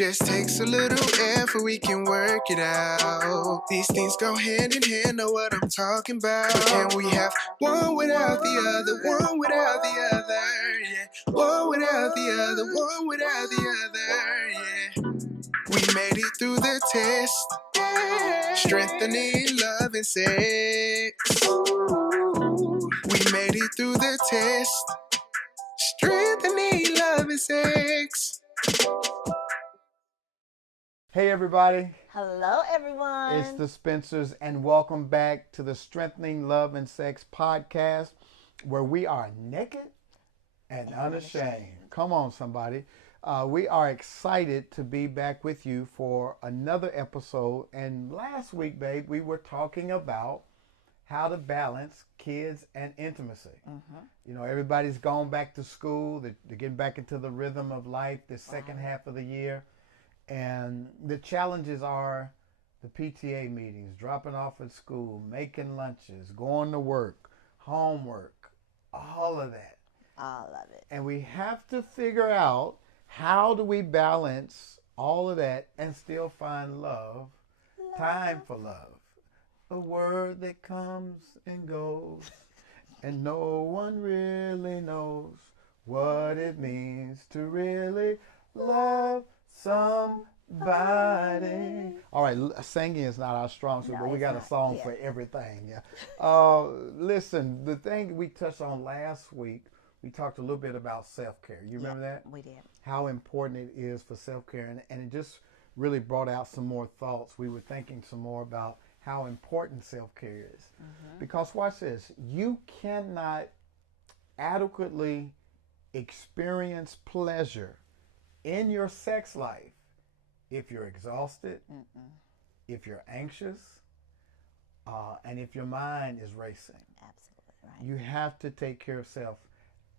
Just takes a little effort, we can work it out. These things go hand in hand, know what I'm talking about. And we have one without the other, one without the other, yeah. One without the other, one without the other, yeah. We made it through the test, strengthening love and sex. We made it through the test, strengthening love and sex. Hey everybody, Hello everyone. it's the Spencers and welcome back to the Strengthening Love and Sex podcast where we are naked and unashamed. Come on somebody. We are excited to be back with you for another episode, and last week, babe, we were talking about how to balance kids and intimacy. You know, everybody's gone back to school, they're getting back into the rhythm of life the second half of the year. And the challenges are the PTA meetings, dropping off at school, making lunches, going to work, homework, all of that. All of it. And we have to figure out, how do we balance all of that and still find love, time for love. A word that comes and goes, and no one really knows what it means to really love somebody. All right, singing is not our strong suit, No, but we it's got not. a song Yeah. for everything. Yeah. Listen, the thing we touched on last week, we talked a little bit about self-care. You remember that? We did. How important it is for self-care, and it just really brought out some more thoughts. We were thinking some more about how important self-care is. Because watch this, you cannot adequately experience pleasure in your sex life if you're exhausted, if you're anxious, and if your mind is racing. Absolutely right. You have to take care of self.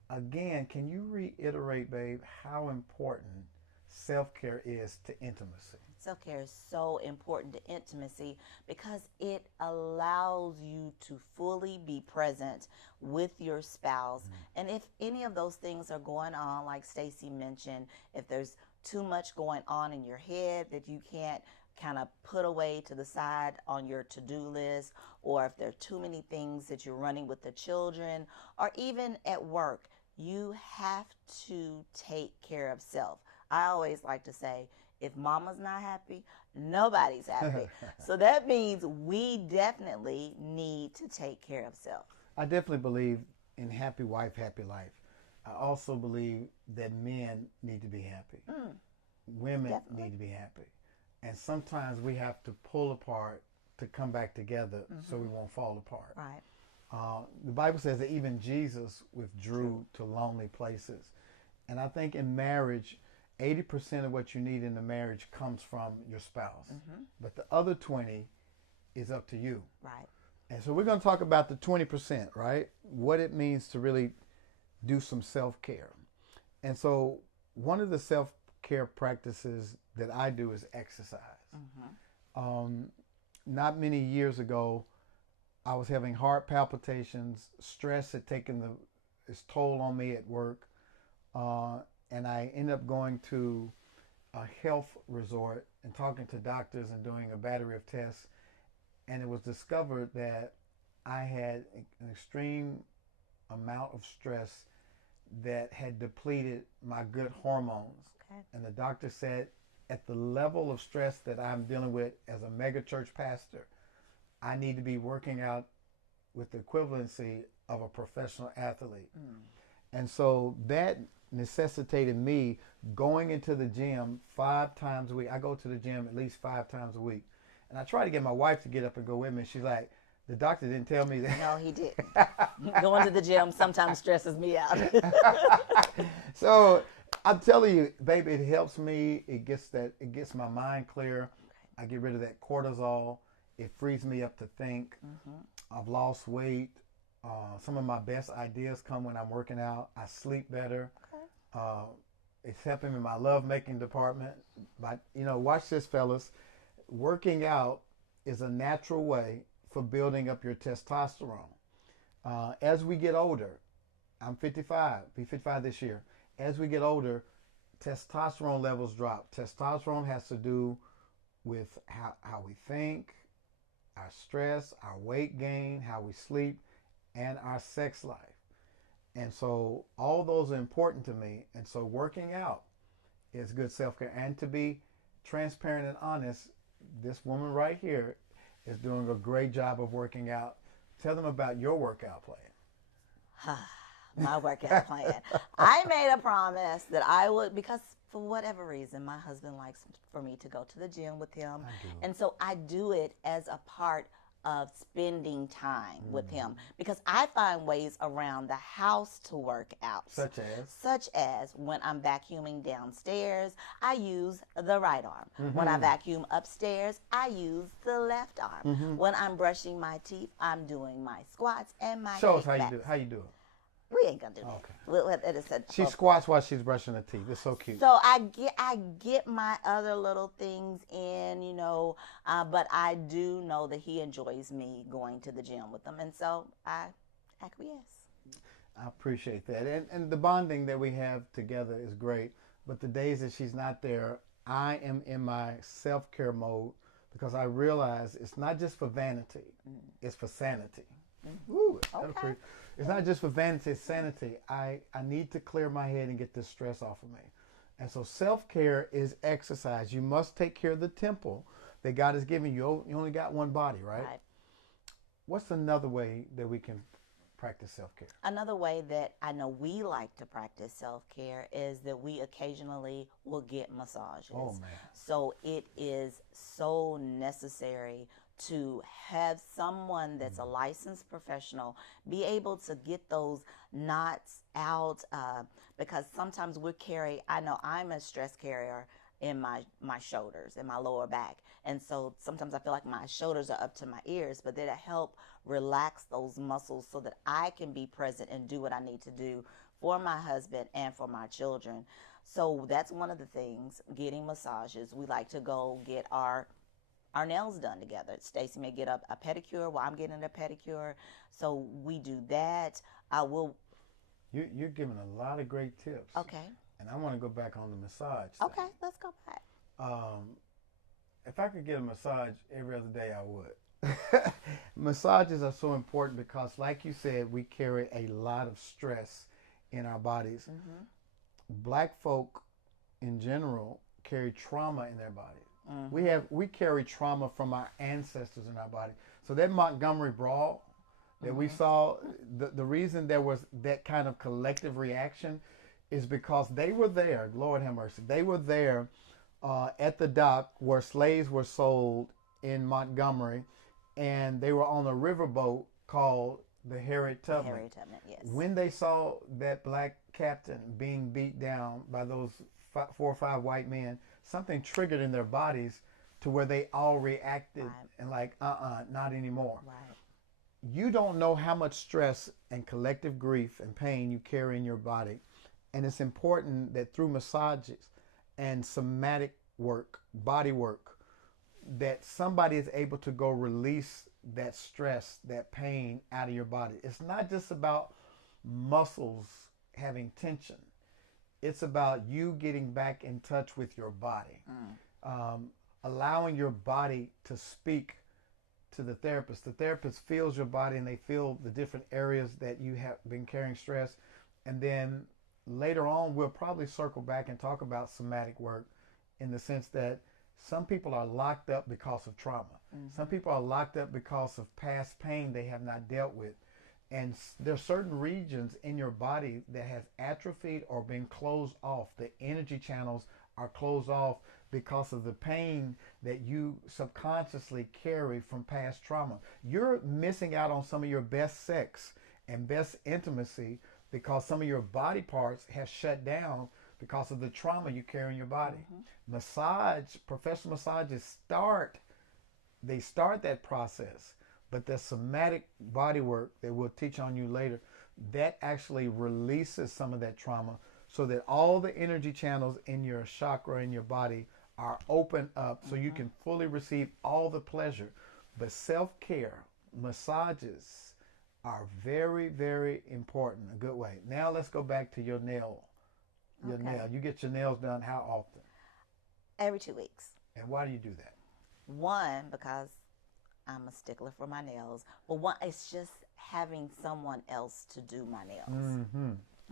Again, can you reiterate, babe, how important self-care is to intimacy? Self-care is so important to intimacy because it allows you to fully be present with your spouse. And if any of those things are going on, like Stacy mentioned, if there's too much going on in your head that you can't kind of put away to the side on your to-do list, or if there are too many things that you're running with the children, or even at work, you have to take care of self. I always like to say, if mama's not happy, nobody's happy. So that means we definitely need to take care of self. I definitely believe in happy wife, happy life. I also believe that men need to be happy. Women Definitely. need to be happy. And sometimes we have to pull apart to come back together so we won't fall apart. Right. The Bible says that even Jesus withdrew to lonely places. And I think in marriage, 80% of what you need in the marriage comes from your spouse. But the other 20 is up to you. Right. And so we're going to talk about the 20%, right? What it means to really do some self-care. And so one of the self-care practices that I do is exercise. Not many years ago, I was having heart palpitations. Stress had taken its toll on me at work. And I ended up going to a health resort and talking to doctors and doing a battery of tests. And it was discovered that I had an extreme amount of stress that had depleted my good hormones. Okay. And the doctor said, at the level of stress that I'm dealing with as a mega church pastor, I need to be working out with the equivalency of a professional athlete. And so that necessitated me going into the gym 5 times a week. I go to the gym at least 5 times a week. And I try to get my wife to get up and go with me. She's like, the doctor didn't tell me that. No, he didn't. Going to the gym sometimes stresses me out. So I'm telling you, baby, it helps me. It gets my mind clear. I get rid of that cortisol. It frees me up to think. I've lost weight. Some of my best ideas come when I'm working out. I sleep better. It's helping me in my love-making department. But, you know, watch this, fellas. Working out is a natural way for building up your testosterone. As we get older, I'm 55, be 55 this year. As we get older, testosterone levels drop. Testosterone has to do with how we think, our stress, our weight gain, how we sleep, and our sex life. And so all those are important to me. And so working out is good self-care. And to be transparent and honest, this woman right here is doing a great job of working out. Tell them about your workout plan. My workout plan. I made a promise that I would, because for whatever reason, my husband likes for me to go to the gym with him. And so I do it as a part of spending time with him, because I find ways around the house to work out. Such as? Such as when I'm vacuuming downstairs, I use the right arm. When I vacuum upstairs, I use the left arm. When I'm brushing my teeth, I'm doing my squats and my Show us how you do it. We ain't gonna do that. Okay. She squats while she's brushing her teeth. It's so cute. So I get my other little things in, but I do know that he enjoys me going to the gym with him, and so I acquiesce. I appreciate that, and the bonding that we have together is great. But the days that she's not there, I am in my self-care mode, because I realize it's not just for vanity; it's for sanity. Ooh, okay. It's not just for vanity, it's sanity. I need to clear my head and get this stress off of me. And so self-care is exercise. You must take care of the temple that God has given you. You only got one body, right? What's another way that we can practice self-care? Another way that I know we like to practice self-care is that we occasionally will get massages. Oh, man. So it is so necessary to have someone that's a licensed professional be able to get those knots out, because sometimes I know I'm a stress carrier in my shoulders, in my lower back, and so sometimes I feel like my shoulders are up to my ears, but that'll help relax those muscles so that I can be present and do what I need to do for my husband and for my children. So that's one of the things, getting massages. We like to go get our nails done together. Stacy may get a pedicure while I'm getting a pedicure. So we do that. You're giving a lot of great tips. Okay. And I want to go back on the massage thing. Okay, let's go back. If I could get a massage every other day, I would. Massages are so important because, like you said, we carry a lot of stress in our bodies. Black folk in general carry trauma in their bodies. We carry trauma from our ancestors in our body. So that Montgomery brawl that we saw, the reason there was that kind of collective reaction is because they were there. Lord have mercy. They were there at the dock where slaves were sold in Montgomery, and they were on a riverboat called the Harriet Tubman. Harriet Tubman, yes. When they saw that black captain being beat down by those 4 or 5 white men, something triggered in their bodies to where they all reacted and like, not anymore. You don't know how much stress and collective grief and pain you carry in your body. And it's important that through massages and somatic work, body work, that somebody is able to go release that stress, that pain out of your body. It's not just about muscles having tension. It's about you getting back in touch with your body, allowing your body to speak to the therapist. The therapist feels your body and they feel the different areas that you have been carrying stress. And then later on, we'll probably circle back and talk about somatic work in the sense that some people are locked up because of trauma. Some people are locked up because of past pain they have not dealt with. And there are certain regions in your body that has atrophied or been closed off. The energy channels are closed off because of the pain that you subconsciously carry from past trauma. You're missing out on some of your best sex and best intimacy because some of your body parts have shut down because of the trauma you carry in your body. Professional massages start that process. But the somatic body work that we'll teach on you later, that actually releases some of that trauma so that all the energy channels in your chakra in your body are open up so you can fully receive all the pleasure. But self-care, massages are very, very important, a good way. Now let's go back to your nail Your nail. You get your nails done how often? Every 2 weeks. And why do you do that? One, because I'm a stickler for my nails. But one, it's just having someone else to do my nails.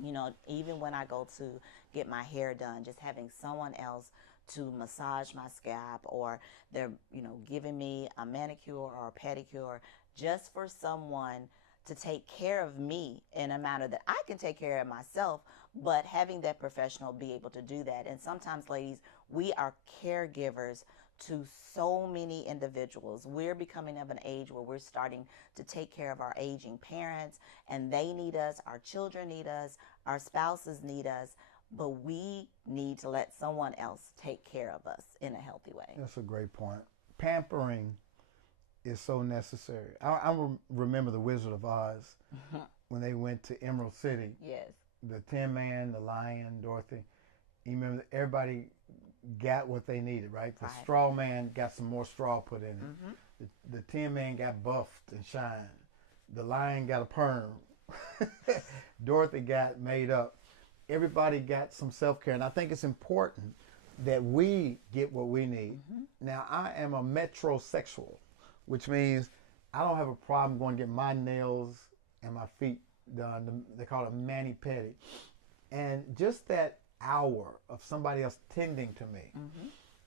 You know, even when I go to get my hair done, just having someone else to massage my scalp, or they're, you know, giving me a manicure or a pedicure, just for someone to take care of me in a manner that I can take care of myself, but having that professional be able to do that. And sometimes, ladies, we are caregivers to so many individuals. We're becoming of an age where we're starting to take care of our aging parents, and they need us, our children need us, our spouses need us, but we need to let someone else take care of us in a healthy way. That's a great point. Pampering is so necessary. I remember the Wizard of Oz when they went to Emerald City. Yes. The Tin Man, the Lion, Dorothy. You remember everybody got what they needed, right? The Straw Man got some more straw put in it. The Tin Man got buffed and shined. The Lion got a perm. Dorothy got made up. Everybody got some self-care. And I think it's important that we get what we need. Now, I am a metrosexual, which means I don't have a problem going to get my nails and my feet done. They call it mani-pedi. And just that hour of somebody else tending to me,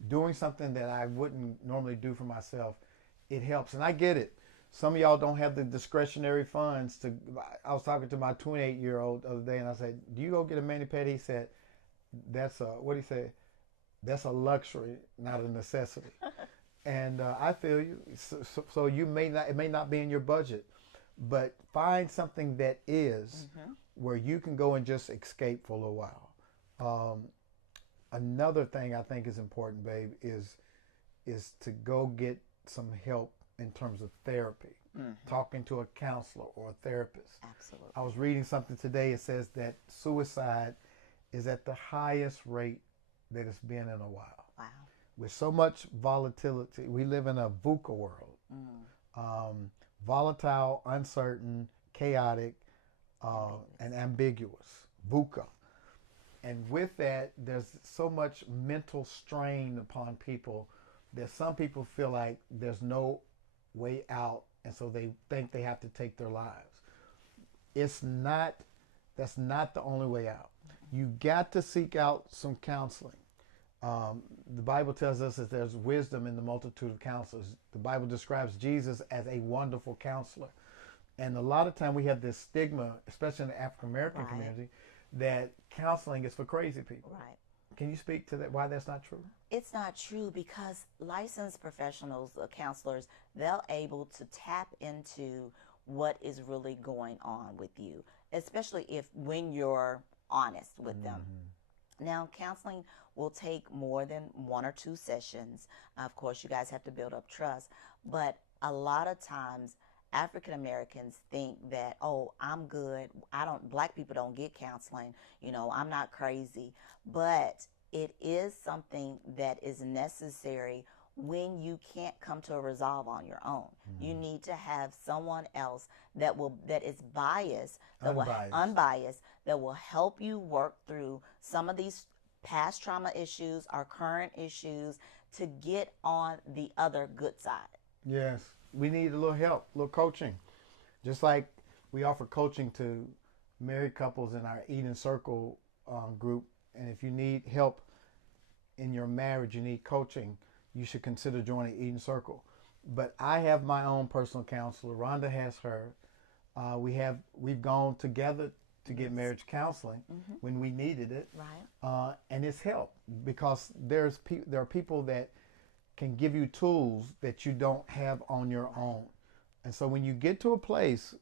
doing something that I wouldn't normally do for myself, it helps. And I get it. Some of y'all don't have the discretionary funds to. I was talking to my 28-year-old the other day, and I said, "Do you go get a mani-pedi?" He said, "That's a what do you say? That's a luxury, not a necessity." And I feel you. So you may not. It may not be in your budget, but find something that is where you can go and just escape for a little while. Another thing I think is important, babe, is to go get some help in terms of therapy, talking to a counselor or a therapist. Absolutely. I was reading something today. It says that suicide is at the highest rate that it's been in a while. Wow. With so much volatility, we live in a VUCA world. Volatile, uncertain, chaotic, and ambiguous. VUCA. And with that, there's so much mental strain upon people that some people feel like there's no way out, and so they think they have to take their lives. It's not, that's not the only way out. You got to seek out some counseling. The Bible tells us that there's wisdom in the multitude of counselors. The Bible describes Jesus as a wonderful counselor. And a lot of time we have this stigma, especially in the African American community, that counseling is for crazy people. Right. Can you speak to that, why that's not true? It's not true, because licensed professionals, counselors, they're able to tap into what is really going on with you, especially when you're honest with them. Now, counseling will take more than 1 or 2 sessions. Of course, you guys have to build up trust, but a lot of times African Americans think that, oh, I'm good. Black people don't get counseling. You know, I'm not crazy. But it is something that is necessary when you can't come to a resolve on your own. You need to have someone else that is unbiased, that will help you work through some of these past trauma issues or current issues to get on the other good side. Yes, we need a little help, a little coaching. Just like we offer coaching to married couples in our Eden Circle group. And if you need help in your marriage, you need coaching, you should consider joining Eden Circle. But I have my own personal counselor. Rhonda has her. We've gone together to get marriage counseling when we needed it. Right. And it's helped because there are people that can give you tools that you don't have on your own. And so when you get to a place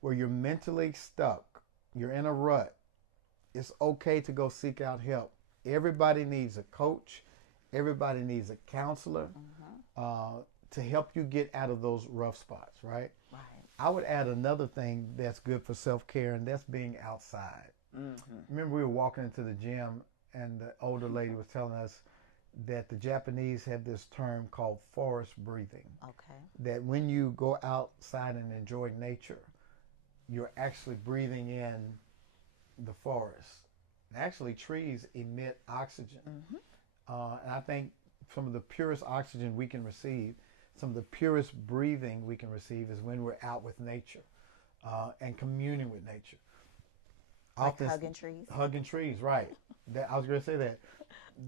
where you're mentally stuck, you're in a rut, it's okay to go seek out help. Everybody needs a coach. Everybody needs a counselor to help you get out of those rough spots, right? Right. I would add another thing that's good for self-care, and that's being outside. Remember, we were walking into the gym, and the older lady was telling us that the Japanese have this term called forest breathing. Okay. That when you go outside and enjoy nature, you're actually breathing in the forest. Actually, trees emit oxygen. And I think some of the purest oxygen we can receive, some of the purest breathing we can receive is when we're out with nature and communing with nature. Like hugging trees? Hugging trees, right. I was going to say that.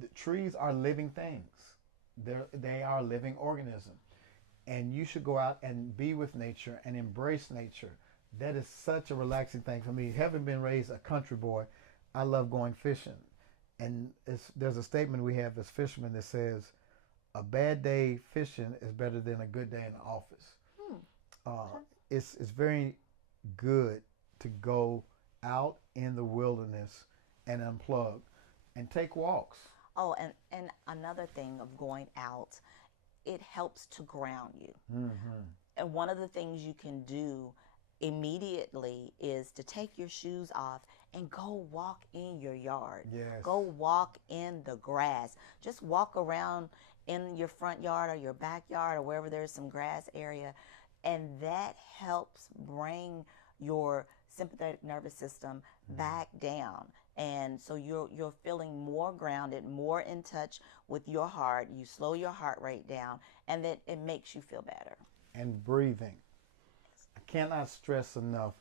The trees are living things. They are a living organism. And you should go out and be with nature and embrace nature. That is such a relaxing thing for me. Having been raised a country boy, I love going fishing. And there's a statement we have as fishermen that says, a bad day fishing is better than a good day in the office. It's very good to go out in the wilderness and unplug and take walks. Oh, and another thing of going out, it helps to ground you. And one of the things you can do immediately is to take your shoes off and go walk in your yard. Yes. Go walk in the grass. Just walk around in your front yard or your backyard or wherever there's some grass area. And that helps bring your sympathetic nervous system back down. And so you're feeling more grounded, more in touch with your heart. You slow your heart rate down, and that it makes you feel better. And breathing. I cannot stress enough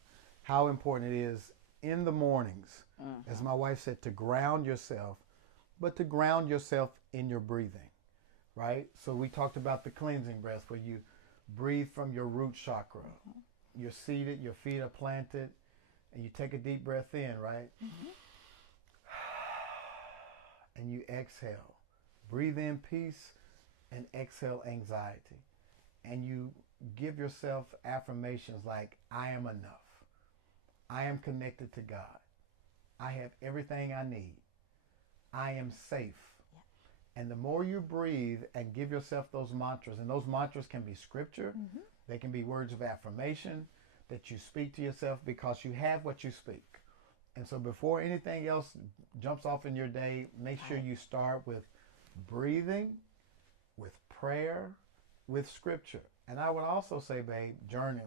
how important it is in the mornings, as my wife said, to ground yourself, but to ground yourself in your breathing, right? So we talked about the cleansing breath where you breathe from your root chakra. You're seated, your feet are planted, and you take a deep breath in, right? And you exhale. Breathe in peace and exhale anxiety. And you give yourself affirmations like, I am enough. I am connected to God. I have everything I need. I am safe. And the more you breathe and give yourself those mantras, and those mantras can be scripture, they can be words of affirmation that you speak to yourself because you have what you speak. And so before anything else jumps off in your day, make sure you start with breathing, with prayer, with scripture. And I would also say, babe, journaling.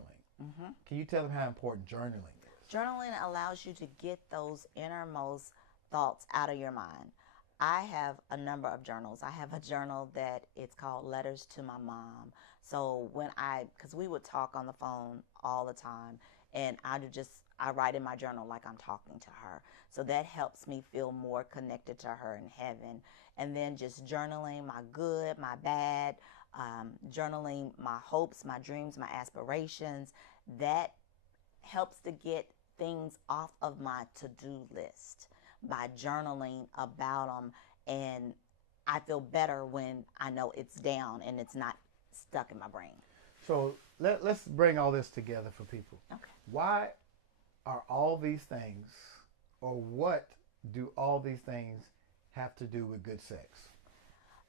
Can you tell them how important journaling is? Journaling allows you to get those innermost thoughts out of your mind. I have a number of journals. I have a journal that it's called Letters to My Mom. So because we would talk on the phone all the time, and I write in my journal like I'm talking to her. So that helps me feel more connected to her in heaven. And then just journaling my good, my bad, journaling my hopes, my dreams, my aspirations. That helps to get things off of my to-do list by journaling about them. And I feel better when I know it's down and it's not stuck in my brain. So let's bring all this together for people. Okay. Why are all these things, or what do all these things have to do with good sex?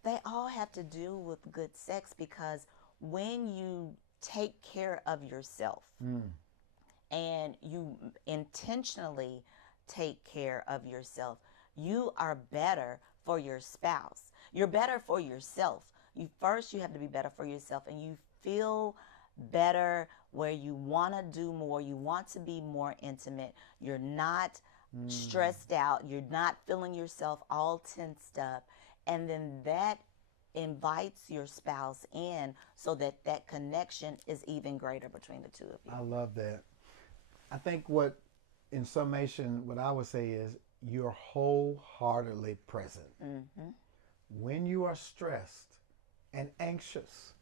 They all have to do with good sex because when you take care of yourself and you intentionally take care of yourself, you are better for your spouse. You're better for yourself. You have to be better for yourself, and you feel better where you want to do more. You want to be more intimate. You're not stressed out. You're not feeling yourself all tensed up. And then that invites your spouse in so that that connection is even greater between the two of you. I love that. I think in summation, what I would say is you're wholeheartedly present. When you are stressed and anxious,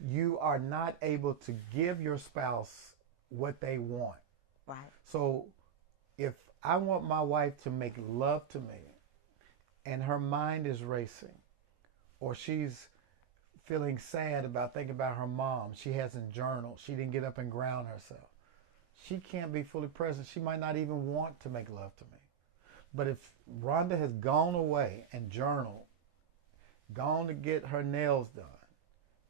you are not able to give your spouse what they want. Right. So if I want my wife to make love to me and her mind is racing, or she's feeling sad about thinking about her mom, she hasn't journaled, she didn't get up and ground herself, she can't be fully present. She might not even want to make love to me. But if Rhonda has gone away and journaled, gone to get her nails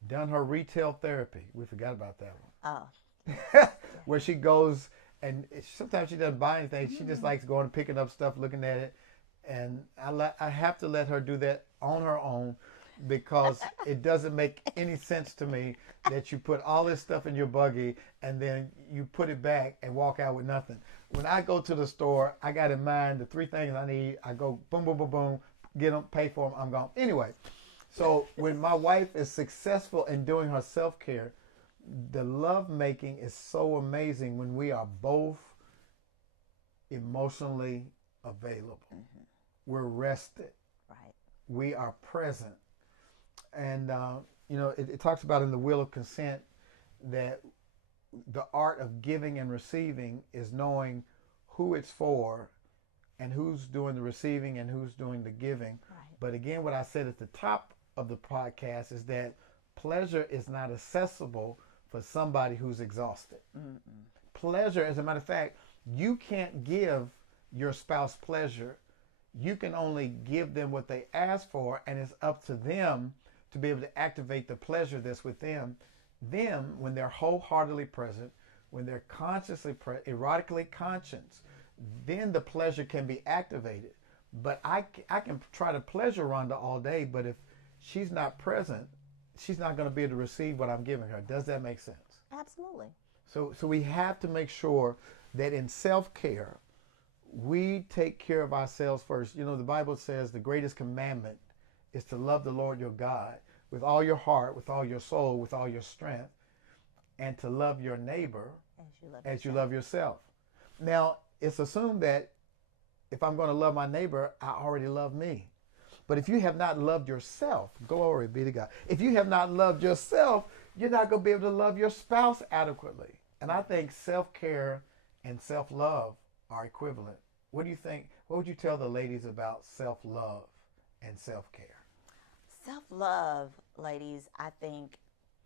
done her retail therapy, we forgot about that one. Where she goes, and sometimes she doesn't buy anything. She just likes going and picking up stuff, looking at it. And I have to let her do that on her own. because it doesn't make any sense to me that you put all this stuff in your buggy and then you put it back and walk out with nothing. When I go to the store, I got in mind the three things I need. I go boom, boom, boom, boom, get them, pay for them, I'm gone. Anyway, so when my wife is successful in doing her self-care, the love making is so amazing when we are both emotionally available. Mm-hmm. We're rested. Right. We are present. And, it talks about in the Wheel of Consent that the art of giving and receiving is knowing who it's for and who's doing the receiving and who's doing the giving. Right. But again, what I said at the top of the podcast is that pleasure is not accessible for somebody who's exhausted. Mm-mm. Pleasure, as a matter of fact, you can't give your spouse pleasure. You can only give them what they ask for, and it's up to them to be able to activate the pleasure that's within them when they're wholeheartedly present, when they're consciously, erotically conscious, then the pleasure can be activated. But I can try to pleasure Rhonda all day, but if she's not present, she's not going to be able to receive what I'm giving her. Does that make sense? Absolutely. So we have to make sure that in self-care, we take care of ourselves first. The Bible says the greatest commandment is to love the Lord your God with all your heart, with all your soul, with all your strength, and to love your neighbor as you love yourself. Now, it's assumed that if I'm going to love my neighbor, I already love me. But if you have not loved yourself, glory be to God. If you have not loved yourself, you're not going to be able to love your spouse adequately. And I think self-care and self-love are equivalent. What do you think? What would you tell the ladies about self-love and self-care? Self-love, ladies, I think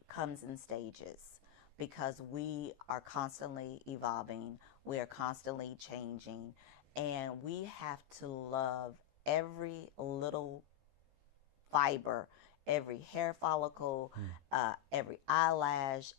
comes in stages because we are constantly evolving. We are constantly changing. And we have to love every little fiber, every hair follicle, every eyelash,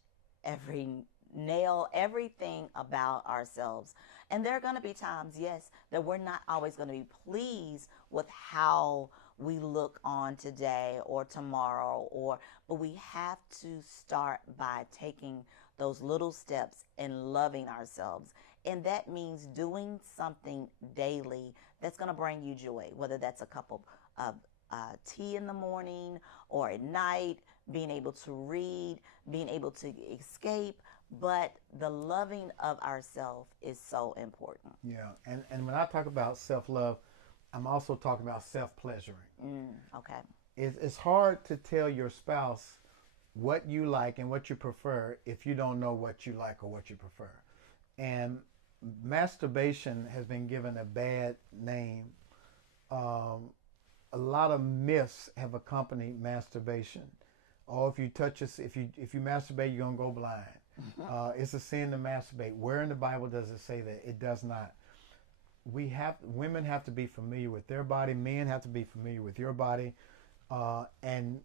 every nail, everything about ourselves. And there are going to be times, yes, that we're not always going to be pleased with how we look on today or tomorrow, but we have to start by taking those little steps in loving ourselves. And that means doing something daily that's going to bring you joy, whether that's a cup of tea in the morning or at night, being able to read, being able to escape. But the loving of ourselves is so important. Yeah, and when I talk about self-love, I'm also talking about self-pleasuring. Okay. It's hard to tell your spouse what you like and what you prefer if you don't know what you like or what you prefer. And masturbation has been given a bad name. A lot of myths have accompanied masturbation. Oh, if you masturbate, you're gonna go blind. It's a sin to masturbate. Where in the Bible does it say that? It does not. Women have to be familiar with their body. Men have to be familiar with your body, and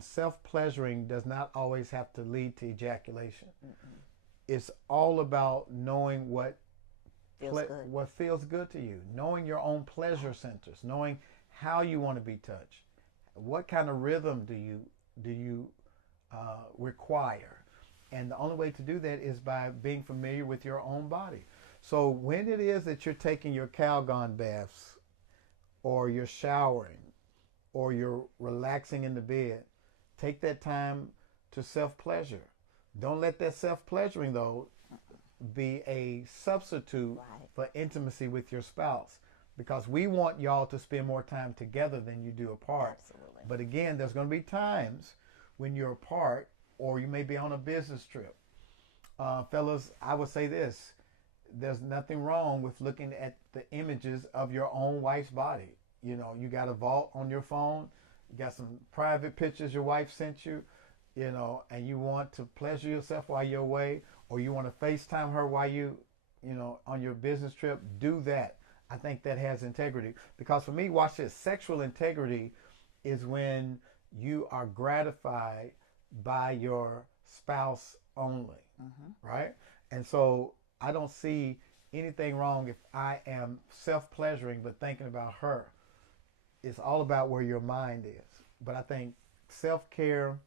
self-pleasuring does not always have to lead to ejaculation. Mm-mm. It's all about knowing what feels good to you, knowing your own pleasure centers, knowing how you want to be touched, what kind of rhythm do you require, and the only way to do that is by being familiar with your own body. So when it is that you're taking your Calgon baths, or you're showering, or you're relaxing in the bed, take that time to self-pleasure. Don't let that self-pleasuring, though, be a substitute for intimacy with your spouse, because we want y'all to spend more time together than you do apart. Absolutely. But again, there's going to be times when you're apart, or you may be on a business trip. Fellas, I would say this. There's nothing wrong with looking at the images of your own wife's body. You got a vault on your phone, you got some private pictures your wife sent you, and you want to pleasure yourself while you're away, or you want to FaceTime her while on your business trip, do that. I think that has integrity. Because for me, watch this, sexual integrity is when you are gratified by your spouse only, right? And so I don't see anything wrong if I am self-pleasuring but thinking about her. It's all about where your mind is. But I think self-care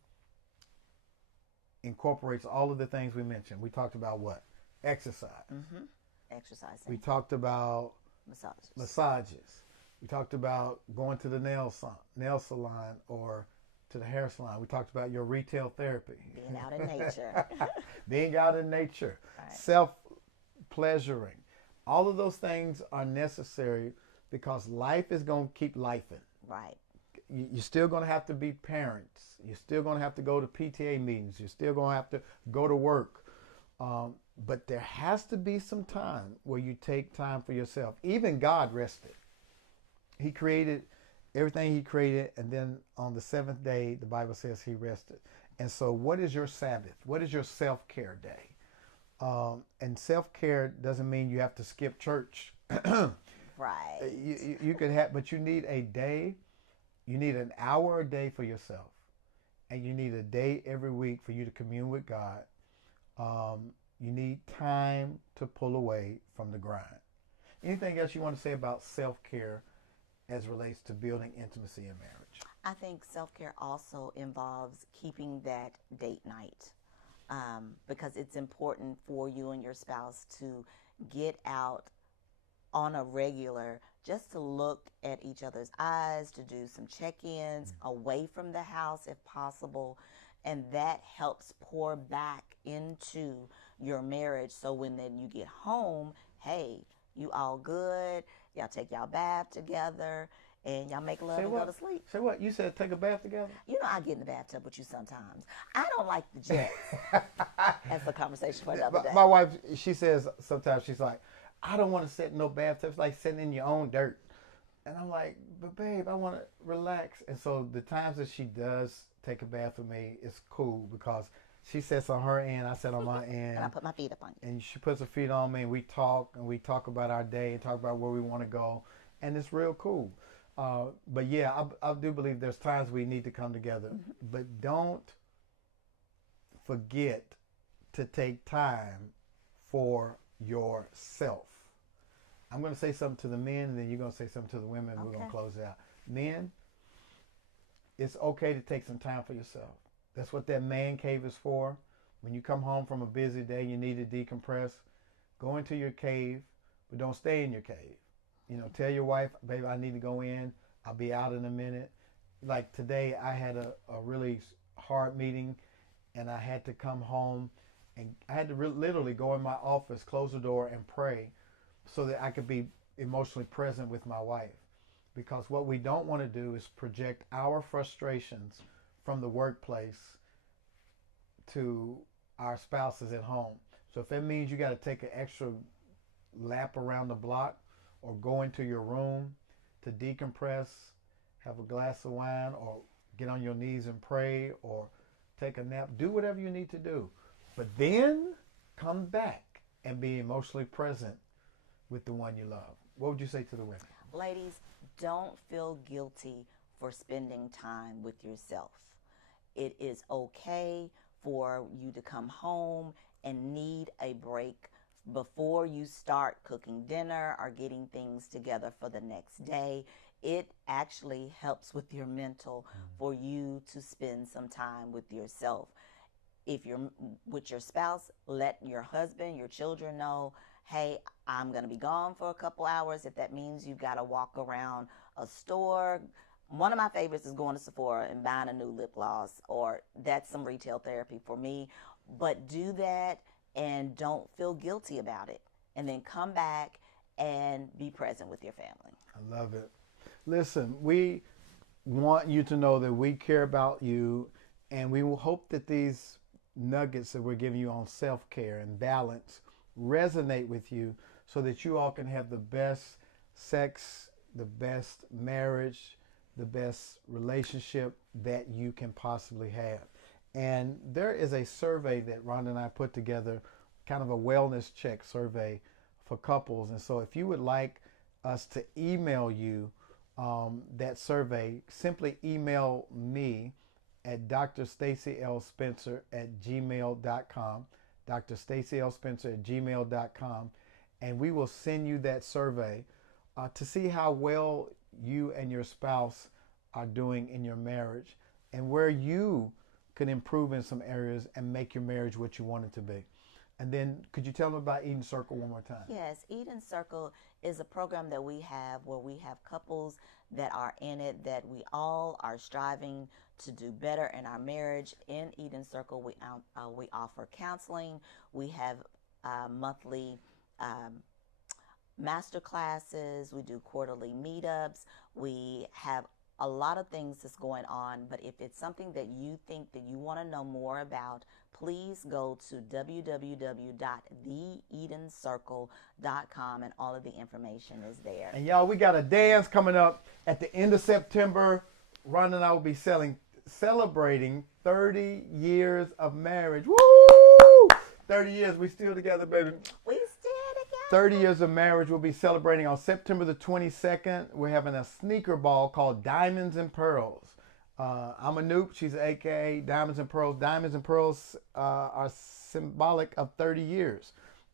incorporates all of the things we mentioned. We talked about what? Exercise. Exercising. We talked about massages. We talked about going to the nail salon or to the hair salon. We talked about your retail therapy. Being out in nature. Being out in nature. Right. Self-pleasuring. All of those things are necessary because life is going to keep lifing. Right. You're still going to have to be parents. You're still going to have to go to PTA meetings. You're still going to have to go to work. But there has to be some time where you take time for yourself. Even God rested. He created everything he created, and then on the seventh day, the Bible says he rested. And so what is your Sabbath? What is your self-care day? And self-care doesn't mean you have to skip church. Right. You could have, but you need a day. You need an hour a day for yourself. And you need a day every week for you to commune with God. You need time to pull away from the grind. Anything else you want to say about self-care as relates to building intimacy in marriage? I think self-care also involves keeping that date night because it's important for you and your spouse to get out on a regular, just to look at each other's eyes, to do some check-ins away from the house if possible. And that helps pour back into your marriage. So when then you get home, hey, you all good. Y'all take y'all bath together and y'all make love and go to sleep. Say what? You said take a bath together? You know I get in the bathtub with you sometimes. I don't like the jets. That's a conversation for another day. My wife, she says sometimes, she's like, I don't want to sit in no bathtub. It's like sitting in your own dirt. And I'm like, but babe, I want to relax. And so the times that she does take a bath with me, it's cool because she sits on her end, I sit on my end. And I put my feet up on you. And she puts her feet on me, and we talk about our day, and talk about where we want to go. And it's real cool. But yeah, I do believe there's times we need to come together. But don't forget to take time for yourself. I'm going to say something to the men, and then you're going to say something to the women, and we're going to close it out. Men, it's okay to take some time for yourself. That's what that man cave is for. When you come home from a busy day, you need to decompress. Go into your cave, but don't stay in your cave. You know, tell your wife, baby, I need to go in. I'll be out in a minute. Like today, I had a really hard meeting, and I had to come home, and I had to literally go in my office, close the door, and pray so that I could be emotionally present with my wife. Because what we don't want to do is project our frustrations from the workplace to our spouses at home. So if that means you got to take an extra lap around the block or go into your room to decompress, have a glass of wine or get on your knees and pray or take a nap, do whatever you need to do. But then come back and be emotionally present with the one you love. What would you say to the women? Ladies, don't feel guilty for spending time with yourself. It is okay for you to come home and need a break before you start cooking dinner or getting things together for the next day. It actually helps with your mental for you to spend some time with yourself. If you're with your spouse, let your husband, your children know, hey, I'm going to be gone for a couple hours. If that means you've got to walk around a store. One of my favorites is going to Sephora and buying a new lip gloss, or that's some retail therapy for me. But do that and don't feel guilty about it. And then come back and be present with your family. I love it. Listen, we want you to know that we care about you, and we will hope that these nuggets that we're giving you on self-care and balance resonate with you so that you all can have the best sex, the best marriage, the best relationship that you can possibly have. And there is a survey that Rhonda and I put together, kind of a wellness check survey for couples. And so if you would like us to email you that survey, simply email me at drstacyLspencer@gmail.com, drstacyLspencer@gmail.com, and we will send you that survey to see how well you and your spouse are doing in your marriage. and where you could improve in some areas and make your marriage what you want it to be. And then could you tell them about Eden Circle one more time? Yes, Eden Circle is a program that we have where we have couples that are in it, that we all are striving to do better in our marriage. In Eden Circle, we offer counseling. We have monthly master classes. We do quarterly meetups. We have a lot of things that's going on, but if it's something that you think that you want to know more about, please go to www.theedencircle.com, and all of the information is there. And y'all, we got a dance coming up at the end of September. Rhonda and I will be celebrating 30 years of marriage. Woo! 30 years, we still together, baby. We still together. 30 years of marriage we'll be celebrating on September the 22nd. We're having a sneaker ball called Diamonds and Pearls. I'm a Anoop. She's AKA Diamonds and Pearls. Diamonds and Pearls are symbolic of 30 years.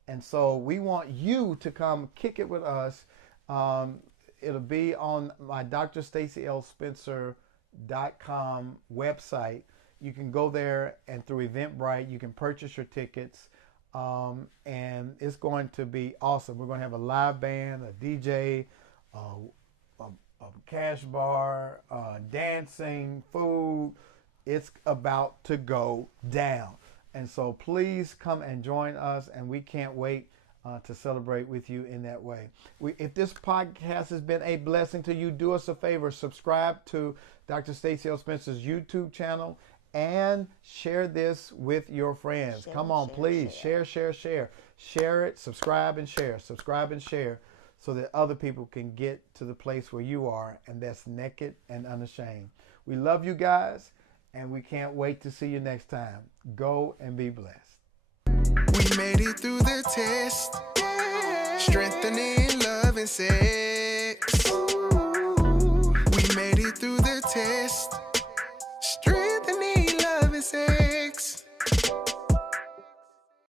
And so we want you to come kick it with us. It'll be on my drstacyLspencer.com website. You can go there, and through Eventbrite, you can purchase your tickets. And it's going to be awesome. We're going to have a live band, a DJ, a cash bar, dancing, food. It's about to go down. And so please come and join us, and we can't wait to celebrate with you in that way. If this podcast has been a blessing to you, do us a favor, subscribe to Dr. Stacy L. Spencer's YouTube channel and share this with your friends. Come on, please. Share. Share it, subscribe and share so that other people can get to the place where you are, and that's naked and unashamed. We love you guys, and we can't wait to see you next time. Go and be blessed. We made it through the test, strengthening love and sex. We made it through the test, strengthening love and sex.